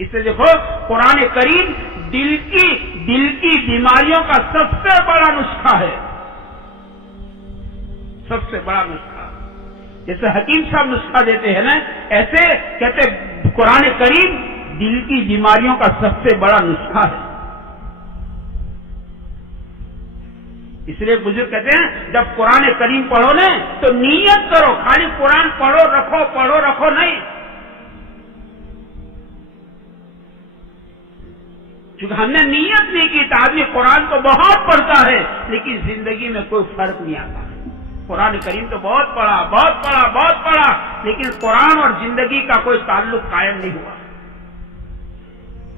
اس سے دیکھو قرآن کریم دل کی بیماریوں کا سب سے بڑا نسخہ ہے، سب سے بڑا نسخہ۔ جیسے حکیم صاحب نسخہ دیتے ہیں نا، ایسے کہتے قرآن کریم دل کی بیماریوں کا سب سے بڑا نسخہ ہے۔ اس لیے بزرگ کہتے ہیں جب قرآن کریم پڑھو نا تو نیت کرو، خالی قرآن پڑھو رکھو نہیں، چونکہ ہم نے نیت نہیں کی تو آدمی قرآن تو بہت پڑھتا ہے لیکن زندگی میں کوئی فرق نہیں آتا۔ قرآن کریم تو بہت پڑھا لیکن قرآن اور زندگی کا کوئی تعلق قائم نہیں ہوا۔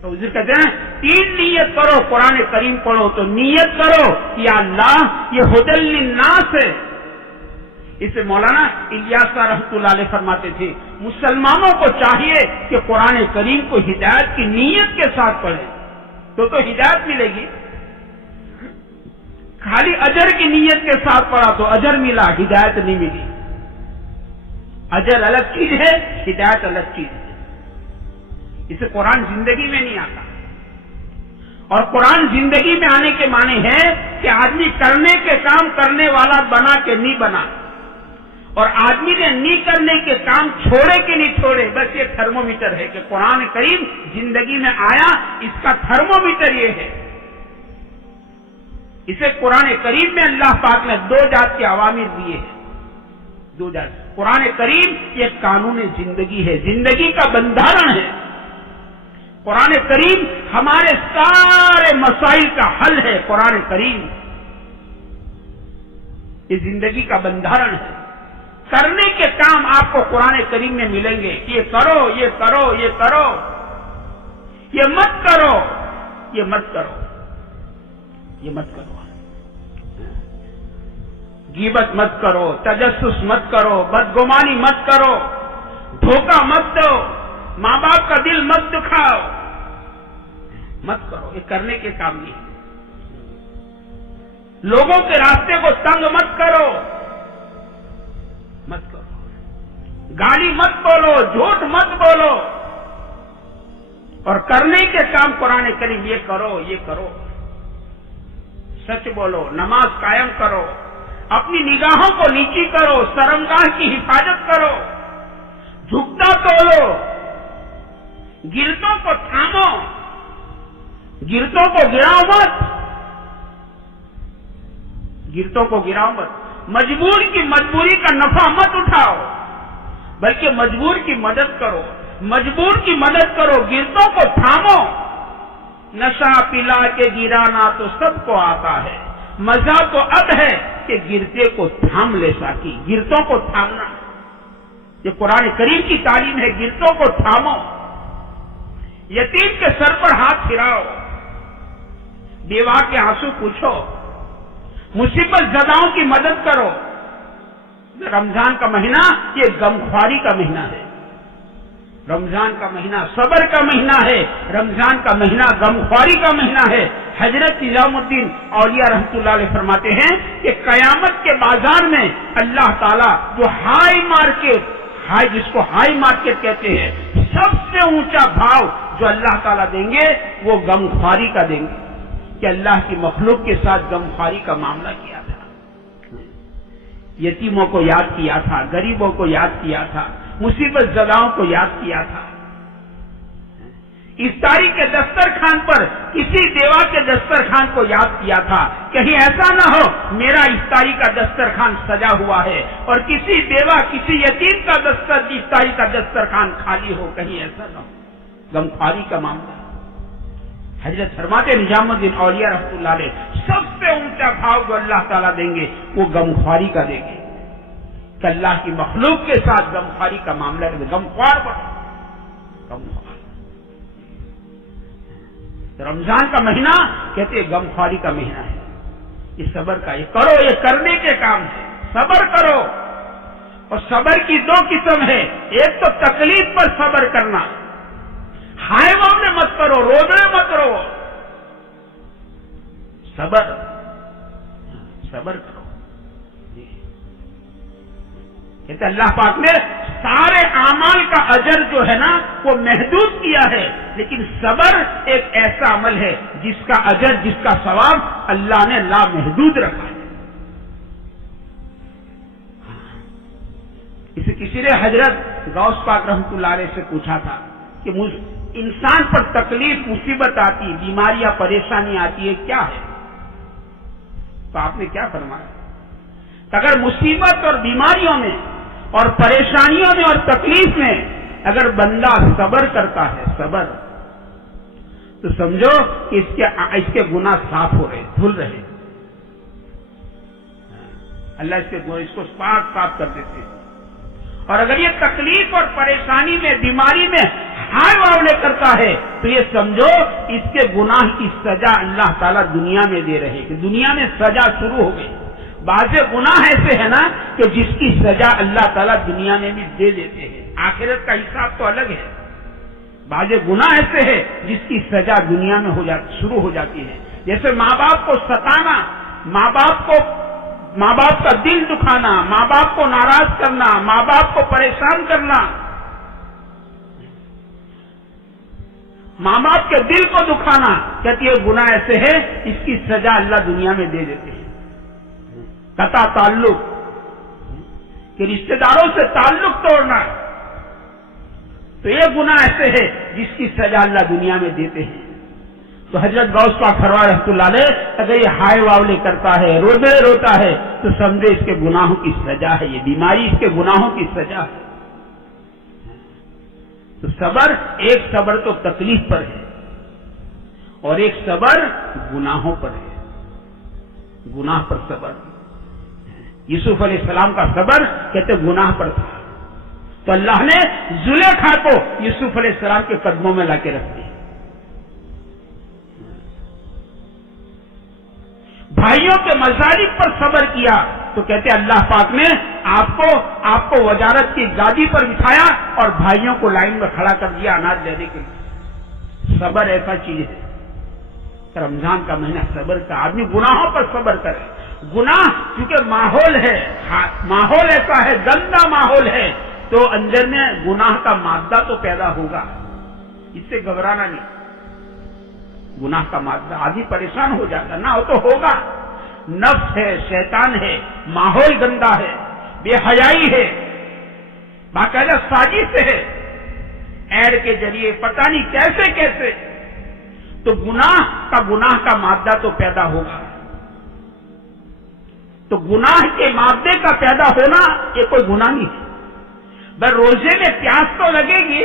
تو حضور کہتے ہیں 3 نیت کرو، قرآن کریم پڑھو تو نیت کرو کہ یا اللہ یہ ہدی للناس ہے۔ اسے مولانا الیاس رحمۃ اللہ علیہ فرماتے تھے مسلمانوں کو چاہیے کہ قرآن کریم کو ہدایت کی نیت کے ساتھ پڑھیں تو ہدایت ملے گی۔ خالی اجر کی نیت کے ساتھ پڑھا تو اجر ملا، ہدایت نہیں ملی۔ اجر الگ چیز ہے، ہدایت الگ چیز ہے۔ اسے قرآن زندگی میں نہیں آتا، اور قرآن زندگی میں آنے کے معنی ہے کہ آدمی کرنے کے کام کرنے والا بنا کہ نہیں بنا، اور آدمی نے نہیں کرنے کے کام چھوڑے کہ نہیں چھوڑے، بس یہ تھرمومیٹر ہے کہ قرآن کریم زندگی میں آیا، اس کا تھرمومیٹر یہ ہے۔ اسے قرآن کریم میں اللہ پاک نے 2 جات کے عوامر دیے ہیں، 2 جات۔ قرآن کریم یہ قانون زندگی ہے، زندگی کا بندھارن ہے۔ قرآن کریم ہمارے سارے مسائل کا حل ہے، قرآن کریم یہ زندگی کا بندھارن ہے۔ کرنے کے کام آپ کو قرآن کریم میں ملیں گے، یہ کرو، یہ کرو، یہ کرو، یہ مت کرو، یہ مت کرو، یہ مت کرو، غیبت مت کرو، تجسس مت کرو، بدگمانی مت کرو، دھوکہ مت دو، ماں باپ کا دل مت دکھاؤ، مت کرو، یہ کرنے کے کام نہیں۔ لوگوں کے راستے کو تنگ مت کرو، مت کرو، گالی مت بولو، جھوٹ مت بولو، اور کرنے کے کام قرآن کریم یہ کرو، یہ کرو، سچ بولو، نماز قائم کرو، اپنی نگاہوں کو نیچی کرو، شرمگاہ کی حفاظت کرو، جھکتا تولو، گرتوں کو تھامو، گرتوں کو گراؤ مت، گرتوں کو گراؤ مت، مجبور کی مجبوری کا نفع مت اٹھاؤ، بلکہ مجبور کی مدد کرو، مجبور کی مدد کرو، گرتوں کو تھامو۔ نشہ پلا کے گرانا تو سب کو آتا ہے، مزہ تو اب ہے کہ گرتے کو تھام لے ساکی، گرتوں کو تھامنا یہ قرآن کریم کی تعلیم ہے۔ گرتوں کو تھامو، یتیم کے سر پر ہاتھ پھراؤ، بیوہ کے آنسو پوچھو، مصیبت زداؤں کی مدد کرو۔ رمضان کا مہینہ یہ غمخواری کا مہینہ ہے، رمضان کا مہینہ صبر کا مہینہ ہے، رمضان کا مہینہ غمخواری کا مہینہ ہے۔ حضرت نظام الدین اولیاء رحمۃ اللہ علیہ فرماتے ہیں کہ قیامت کے بازار میں اللہ تعالیٰ جو ہائی مارکیٹ، جس کو ہائی مارکیٹ کہتے ہیں، سب سے اونچا بھاؤ جو اللہ تعالیٰ دیں گے وہ غمخواری کا دیں گے، کہ اللہ کی مخلوق کے ساتھ غمخواری کا معاملہ کیا تھا، یتیموں کو یاد کیا تھا، غریبوں کو یاد کیا تھا، مصیبت زداؤں کو یاد کیا تھا۔ افطاری کے دسترخوان پر کسی بیوہ کے دسترخوان کو یاد کیا تھا، کہیں ایسا نہ ہو میرا افطاری کا دسترخوان سجا ہوا ہے اور کسی بیوہ کسی یتیم کا افطاری کا دسترخوان خالی ہو، کہیں ایسا نہ ہو۔ غمخواری کا معاملہ حضرت فرماتے نظام الدین اولیاء رحمۃ اللہ علیہ سب سے اونچا بھاؤ جو اللہ تعالیٰ دیں گے وہ غمخواری کا دیں گے، کہ اللہ کی مخلوق کے ساتھ غمخواری کا معاملہ ہے، غمخوار بڑھو، غمخوار۔ رمضان کا مہینہ کہتے ہیں غمخواری کا مہینہ ہے، یہ صبر کا، یہ کرو، یہ کرنے کے کام ہے، صبر کرو۔ اور صبر کی 2 قسم ہے، ایک تو تکلیف پر صبر کرنا، ہائے وہ میں مت کرو، رونے مت رو، صبر کرو۔ کہتے اللہ پاک نے سارے اعمال کا اجر جو ہے نا وہ محدود کیا ہے، لیکن صبر ایک ایسا عمل ہے جس کا اجر، جس کا ثواب اللہ نے لامحدود رکھا ہے. اسے کسی نے حضرت غوث پاک رحمۃ اللہ علیہ سے پوچھا تھا کہ انسان پر تکلیف، مصیبت آتی ہے، بیماریاں، پریشانی آتی ہے، کیا ہے؟ تو آپ نے کیا فرمایا؟ اگر مصیبت اور بیماریوں میں اور پریشانیوں میں اور تکلیف میں اگر بندہ صبر کرتا ہے، صبر، تو سمجھو کہ اس کے گناہ صاف ہو رہے، دھل رہے. اللہ اس کو صاف کر دیتے. اور اگر یہ تکلیف اور پریشانی میں، بیماری میں ہائے واولے کرتا ہے تو یہ سمجھو اس کے گناہ کی سزا اللہ تعالیٰ دنیا میں دے رہے کہ دنیا میں سزا شروع ہو گئی. بعض گناہ ایسے ہیں نا کہ جس کی سزا اللہ تعالیٰ دنیا میں بھی دے دیتے ہیں، آخرت کا حساب تو الگ ہے. بعض گناہ ایسے ہیں جس کی سزا دنیا میں شروع ہو جاتی ہے. جیسے ماں باپ کو ستانا، ماں باپ کا دل دکھانا، ماں باپ کو ناراض کرنا، ماں باپ کو پریشان کرنا، ماں باپ کے دل کو دکھانا، کہتی ہے گناہ ایسے ہے اس کی سزا اللہ دنیا میں دے دیتے ہیں. قطع تعلق، کہ رشتہ داروں سے تعلق توڑنا، تو یہ گناہ ایسے ہے جس کی سزا اللہ دنیا میں دیتے ہیں. تو حضرت غوث پاک فرما رحمۃ اللہ علیہ اگر یہ ہائے واولے کرتا ہے، روتا ہے، تو سمجھے اس کے گناہوں کی سزا ہے، یہ بیماری اس کے گناہوں کی سزا ہے. تو صبر، ایک صبر تو تکلیف پر ہے اور ایک صبر گناہوں پر ہے. گناہ پر صبر. یوسف علیہ السلام کا صبر کہتے گناہ پر تھا، تو اللہ نے زلیخا کو یوسف علیہ السلام کے قدموں میں لا کے رکھ دیا. بھائیوں کے مظالم پر صبر کیا تو کہتے اللہ پاک نے آپ کو وزارت کی گادی پر بٹھایا اور بھائیوں کو لائن میں کھڑا کر دیا اناج لینے کے لیے. صبر ایسا چیز ہے. رمضان کا مہینہ صبر کا، آدمی گناہوں پر صبر کرے. گناہ کیونکہ ماحول ہے، ماحول ایسا ہے، گندا ماحول ہے، تو اندر میں گناہ کا مادہ تو پیدا ہوگا، اس سے گھبرانا نہیں. گناہ کا مادہ، آدمی پریشان ہو جاتا، نہ ہو تو ہوگا. نفس ہے، شیطان ہے، ماحول گندا ہے، بے حیائی ہے، باقاعدہ سازش ہے، ایڈ کے ذریعے پتہ نہیں کیسے، تو گناہ کا مادہ تو پیدا ہوگا. تو گناہ کے مادے کا پیدا ہونا یہ کوئی گناہ نہیں ہے. بس روزے میں پیاس تو لگے گی،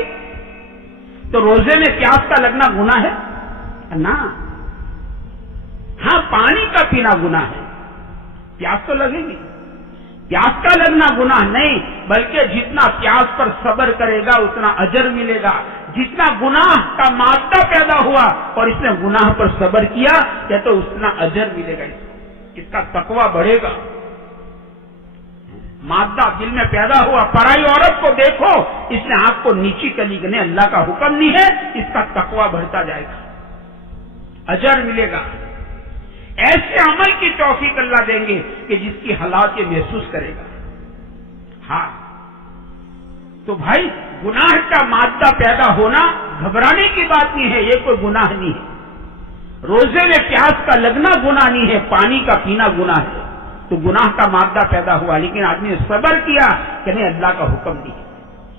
تو روزے میں پیاس کا لگنا گناہ ہے نا؟ ہاں، پانی کا پینا گناہ ہے، پیاس تو لگے گی. پیاس کا لگنا گناہ نہیں، بلکہ جتنا پیاس پر صبر کرے گا اتنا اجر ملے گا. جتنا گناہ کا مادہ پیدا ہوا اور اس نے گناہ پر صبر کیا کہ تو اتنا اجر ملے گا، اس کا تقوی بڑھے گا. مادہ دل میں پیدا ہوا، پرائی عورت کو دیکھو، اس نے آپ کو نیچی کلی کرنے، اللہ کا حکم نہیں ہے، اس کا تقوی بڑھتا جائے گا، اجر ملے گا. ایسے عمل کی توفیق اللہ دیں گے کہ جس کی حالات یہ محسوس کرے گا. ہاں، تو بھائی گناہ کا مادہ پیدا ہونا گھبرانے کی بات نہیں ہے، یہ کوئی گناہ نہیں ہے. روزے میں پیاس کا لگنا گناہ نہیں ہے، پانی کا پینا گناہ ہے. تو گناہ کا مادہ پیدا ہوا، لیکن آدمی نے صبر کیا کہ نہیں، اللہ کا حکم نہیں ہے،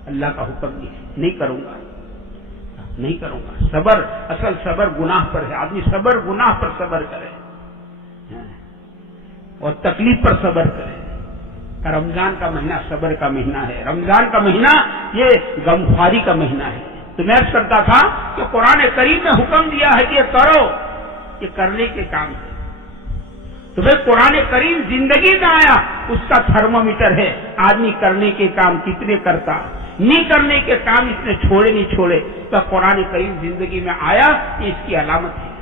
اللہ کا حکم نہیں کروں گا. صبر، اصل صبر گناہ پر ہے. آدمی صبر، گناہ پر صبر کرے اور تکلیف پر صبر کرے. رمضان کا مہینہ صبر کا مہینہ ہے. رمضان کا مہینہ یہ غمخواری کا مہینہ ہے. تو میں عرض کرتا تھا کہ قرآن کریم نے حکم دیا ہے کہ یہ کرو، یہ کرنے کے کام ہے. تو بھائی قرآن کریم زندگی میں آیا، اس کا تھرمومیٹر ہے. آدمی کرنے کے کام کتنے کرتا، نہیں کرنے کے کام اس نے چھوڑے نہیں چھوڑے. تو قرآن کریم زندگی میں آیا، یہ اس کی علامت ہے.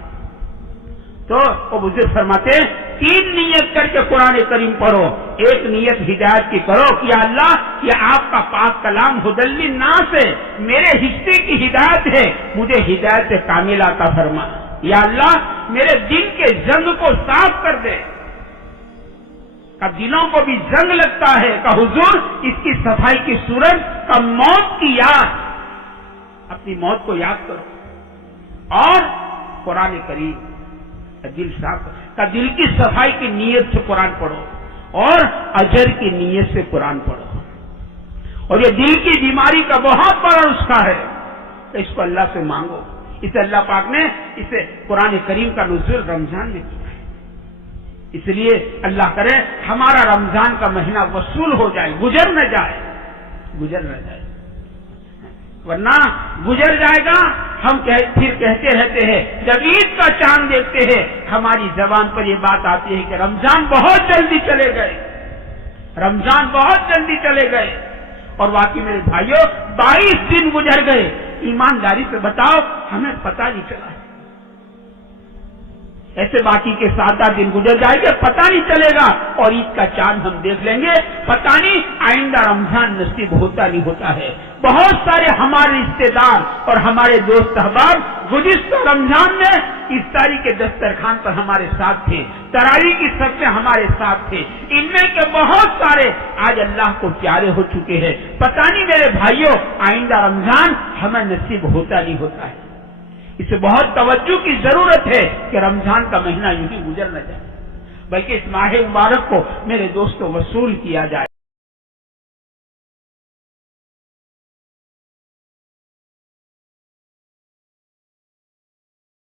تو وہ بزرگ فرماتے ہیں 3 نیت کر کے قرآن کریم پڑھو. ایک نیت ہدایت کی کرو کہ یا اللہ، یہ آپ کا پاک کلام ہدی للناس ہے، میرے حصے کی ہدایت ہے، مجھے ہدایت کاملہ عطا فرما. یا اللہ میرے دل کے زنگ کو صاف کر دے. کا دلوں کو بھی زنگ لگتا ہے، کہ حضور اس کی صفائی کی صورت کا موت کی یاد، اپنی موت کو یاد کرو. اور قرآن کریم دل صاف کا دل کی صفائی کی نیت سے قرآن پڑھو اور اجر کی نیت سے قرآن پڑھو. اور یہ دل کی بیماری کا بہت بڑا نسخہ ہے، اس کو اللہ سے مانگو. اسے اللہ پاک نے اسے قرآن کریم کا نزول رمضان میں کیا ہے. اس لیے اللہ کرے ہمارا رمضان کا مہینہ وصول ہو جائے، گزر نہ جائے، ورنہ گزر جائے گا. ہم پھر کہتے رہتے ہیں جب عید کا چاند دیکھتے ہیں ہماری زبان پر یہ بات آتی ہے کہ رمضان بہت جلدی چلے گئے، رمضان بہت جلدی چلے گئے. اور واقعی میرے بھائیوں 22 دن گزر گئے. ایمانداری سے بتاؤ ہمیں پتہ نہیں چلا. ایسے باقی کے 7 دن گزر جائیں گے، پتہ نہیں چلے گا، اور عید کا چاند ہم دیکھ لیں گے، پتہ نہیں آئندہ رمضان نصیب ہوتا نہیں ہوتا ہے. بہت سارے ہمارے رشتے دار اور ہمارے دوست احباب گزشتہ رمضان میں افطاری کے دسترخوان پر ہمارے ساتھ تھے، تراویح کی صف میں ہمارے ساتھ تھے. ان میں کے بہت سارے آج اللہ کو پیارے ہو چکے ہیں. پتہ نہیں میرے بھائیوں آئندہ رمضان ہمیں نصیب ہوتا نہیں ہوتا ہے. اسے بہت توجہ کی ضرورت ہے کہ رمضان کا مہینہ یوں ہی گزر نہ جائے، بلکہ اس ماہ مبارک کو میرے دوستوں وصول کیا جائے.